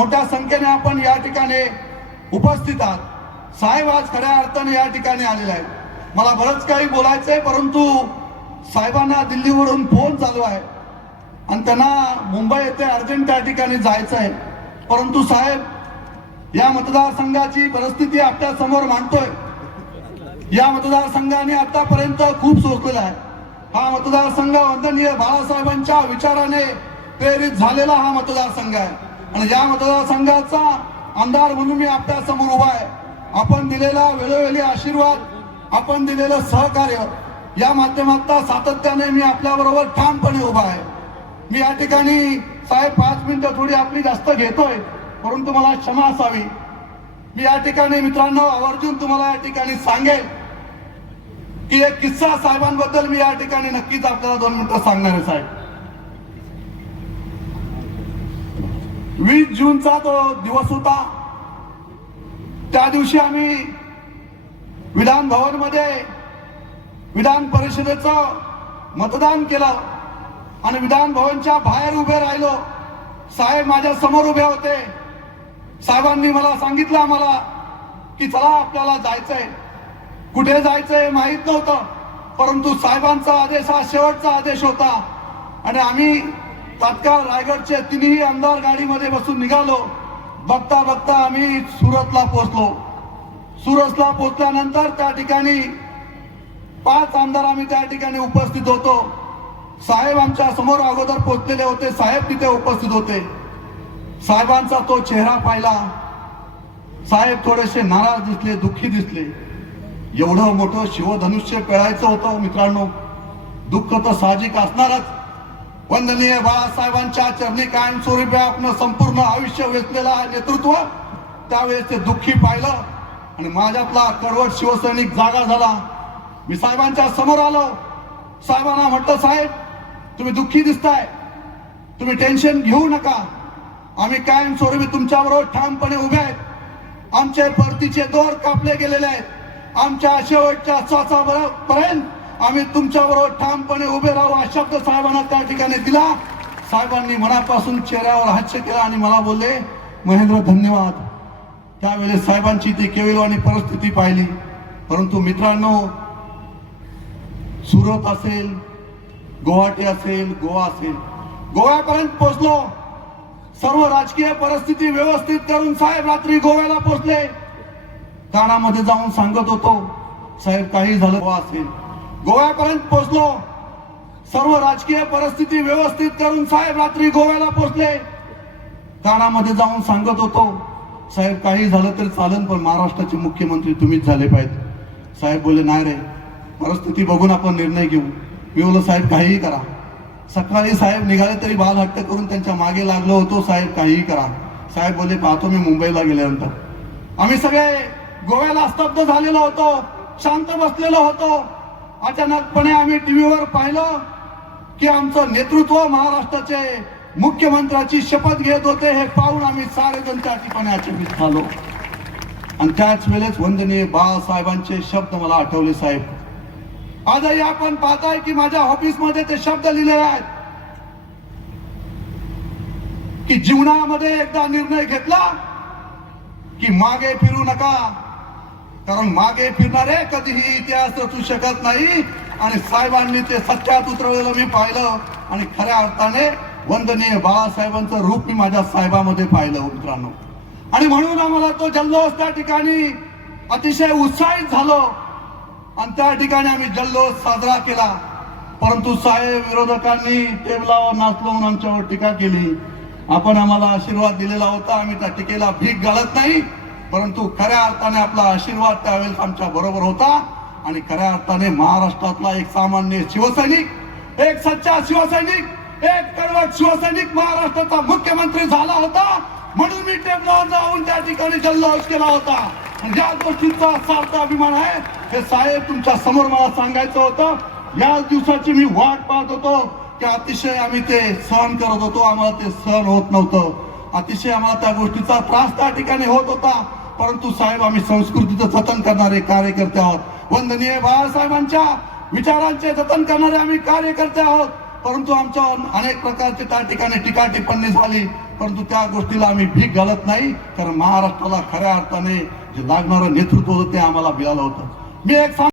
मोठ्या संख्येने आपण या ठिकाणी उपस्थित आहात. साहेब आज खऱ्या अर्थाने या ठिकाणी आलेला आहे मला बरंच काही बोलायचंय परंतु साहेबांना दिल्लीवरून फोन चालू आहे. आणि त्यांना मुंबई येथे अर्जंट त्या ठिकाणी जायचं आहे. परंतु साहेब या मतदारसंघाची परिस्थिती आपल्यासमोर मांडतोय. या मतदारसंघाने आतापर्यंत खूप सोसलेला आहे. हा मतदारसंघ वंदनीय बाळासाहेबांच्या विचाराने प्रेरित झालेला हा मतदारसंघ आहे. आणि या मतदारसंघाचा आमदार म्हणून मी आपल्यासमोर उभा आहे आपण दिलेला वेळोवेळी आशीर्वाद आपण दिलेलं सहकार्य या माध्यमातला सातत्याने मी आपल्या बरोबर ठामपणे उभा आहे. मी या ठिकाणी साहेब पाच मिनिटं थोडी आपली जास्त घेतोय परंतु मला क्षमा असावी. मी या ठिकाणी मित्रांनो आवर्जून तुम्हाला या ठिकाणी सांगेल की एक किस्सा साहेबांबद्दल मी या ठिकाणी नक्कीच आपल्याला दोन मिनिटं सांगणार आहे साहेब. वीस जूनचा तो दिवस होता त्या दिवशी आम्ही विधान भवनमध्ये विधान परिषदेचं मतदान केलं आणि विधान भवनच्या बाहेर उभे राहिलो. साहेब माझ्यासमोर उभे होते. साहेबांनी मला सांगितलं आम्हाला की चला आपल्याला जायचंय. कुठे जायचंय माहीत नव्हतं परंतु साहेबांचा आदेश हा शेवटचा आदेश होता. आणि आम्ही तात्काळ रायगडचे तिन्ही आमदार गाडीमध्ये बसून निघालो. बघता बघता आम्ही सुरतला पोहोचलो. सुरतला पोहोचल्यानंतर त्या ठिकाणी पाच आमदार आम्ही त्या ठिकाणी उपस्थित होतो. साहेब आमच्यासमोर अगोदर पोहोचलेले होते. साहेब तिथे उपस्थित होते. साहेबांचा तो चेहरा पाहिला. साहेब थोडेसे नाराज दिसले दुःखी दिसले. एवढं मोठं शिवधनुष्य पेळायचं होतं मित्रांनो. दुःख तर साहजिक असणारच. वंदनीय बाळासाहेबांच्या चरणी कायमस्वरूपी आपण संपूर्ण आयुष्य वेचलेलं नेतृत्व. त्यावेळेस ते दुःखी पाहिलं आणि माझ्यातला कडवट शिवसैनिक जागा झाला. मी साहेबांच्या समोर आलो. साहेबांना म्हटलं साहेब तुम्ही दुःखी दिसताय. तुम्ही टेन्शन घेऊ नका. आम्ही कायमस्वरूपी तुमच्याबरोबर ठामपणे उभे आहेत. आमचे परतीचे दोर कापले गेलेले आहेत. आमच्या शेवटच्या श्वासा पर्यंत आम्ही तुमच्याबरोबर ठामपणे उभे राहू हा शब्द साहेबांना त्या ठिकाणी दिला. साहेबांनी मनापासून चेहऱ्यावर हास्य केला आणि मला बोलले महेंद्र धन्यवाद. त्यावेळेस साहेबांची ती केविलवाणी परिस्थिती पाहिली. परंतु मित्रांनो सुरत असेल गुवाहाटी असेल गोवा असेल गोव्यापर्यंत पोहोचलो. सर्व राजकीय परिस्थिती व्यवस्थित करून साहेब रात्री गोव्याला पोहोचले. कानामध्ये जाऊन सांगत होतो साहेब काही झालं असेल. गोव्यापर्यंत पोहोचलो. सर्व राजकीय परिस्थिती व्यवस्थित करून साहेब रात्री गोव्याला पोहोचले. कानामध्ये जाऊन सांगत होतो साहेब काही झालं तरी चालेल पण महाराष्ट्राचे मुख्यमंत्री तुम्हीच झाले पाहिजे. साहेब बोले नाही रे परिस्थिती बघून आपण निर्णय घेऊ. मी बोलो साहेब काहीही करा. सकाळी साहेब निघाले तरी बाल हट्ट करून त्यांच्या मागे लागलो होतो साहेब काहीही करा. साहेब बोले पाहतो मी मुंबईला गेल्यानंतर. आम्ही सगळे गोव्याला स्तब्ध झालेलो होतो शांत बसलेलो होतो. अचानकपणे आम्ही टीव्हीवर पाहिलं की आमचं नेतृत्व महाराष्ट्राचे मुख्यमंत्र्याची शपथ घेत होते हे पाहून आम्ही सारेजण त्या ठिकाणी अचंबित झालो. आणि त्याच वेळेस वंदनीय बाळासाहेबांचे शब्द मला आठवले साहेब. आजही आपण पाहताय की माझ्या ऑफिसमध्ये ते शब्द लिहिलेले आहेत की जीवनामध्ये एकदा निर्णय घेतला की मागे फिरू नका. कारण मागे फिरणारे कधीही इतिहास रचू शकत नाही. आणि साहेबांनी ते सत्यात उतरवलेलं मी पाहिलं. आणि खऱ्या अर्थाने वंदनीय बाळासाहेबांचं रूप मी माझ्या साहेबामध्ये पाहिलं मित्रांनो. आणि म्हणून आम्हाला तो जल्लोष त्या ठिकाणी अतिशय उत्साहित झालो. आणि त्या ठिकाणी आम्ही जल्लोष साजरा केला. परंतु साहेब विरोधकांनी टेबलावर नाचलवून आमच्यावर टीका केली. आपण आम्हाला आशीर्वाद दिलेला होता. आम्ही त्या टीकेला भीक घालत नाही. परंतु खऱ्या अर्थाने आपला आशीर्वाद त्यावेळेस आमच्या बरोबर होता आणि खऱ्या अर्थाने महाराष्ट्रातला एक सामान्य शिवसैनिक एक सच्चा शिवसैनिक एक कडवट शिवसैनिक महाराष्ट्राचा मुख्यमंत्री झाला होता. म्हणून मी टेबलावर जाऊन त्या ठिकाणी जल्लोष केला होता. आणि ज्या गोष्टीचा सारखा अभिमान आहे हे साहेब तुमच्यासमोर मला सांगायचं होतं. याच दिवसाची मी वाट पाहत होतो की अतिशय आम्ही ते सहन करत होतो. आम्हाला ते सहन होत नव्हतं. अतिशय आम्हाला त्या गोष्टीचा त्रास त्या ठिकाणी होत होता. परंतु साहेब आम्ही संस्कृतीचं जतन करणारे कार्यकर्ते आहोत. वंदनीय बाळासाहेबांच्या विचारांचे जतन करणारे आम्ही कार्यकर्ते आहोत. परंतु आमच्या अनेक प्रकारचे त्या ठिकाणी टीका टिप्पणी झाली. परंतु त्या गोष्टीला आम्ही भीक घालत नाही. कारण महाराष्ट्राला खऱ्या अर्थाने जे लागणारं नेतृत्व होतं ते आम्हाला मिळालं होतं. मी एक सांग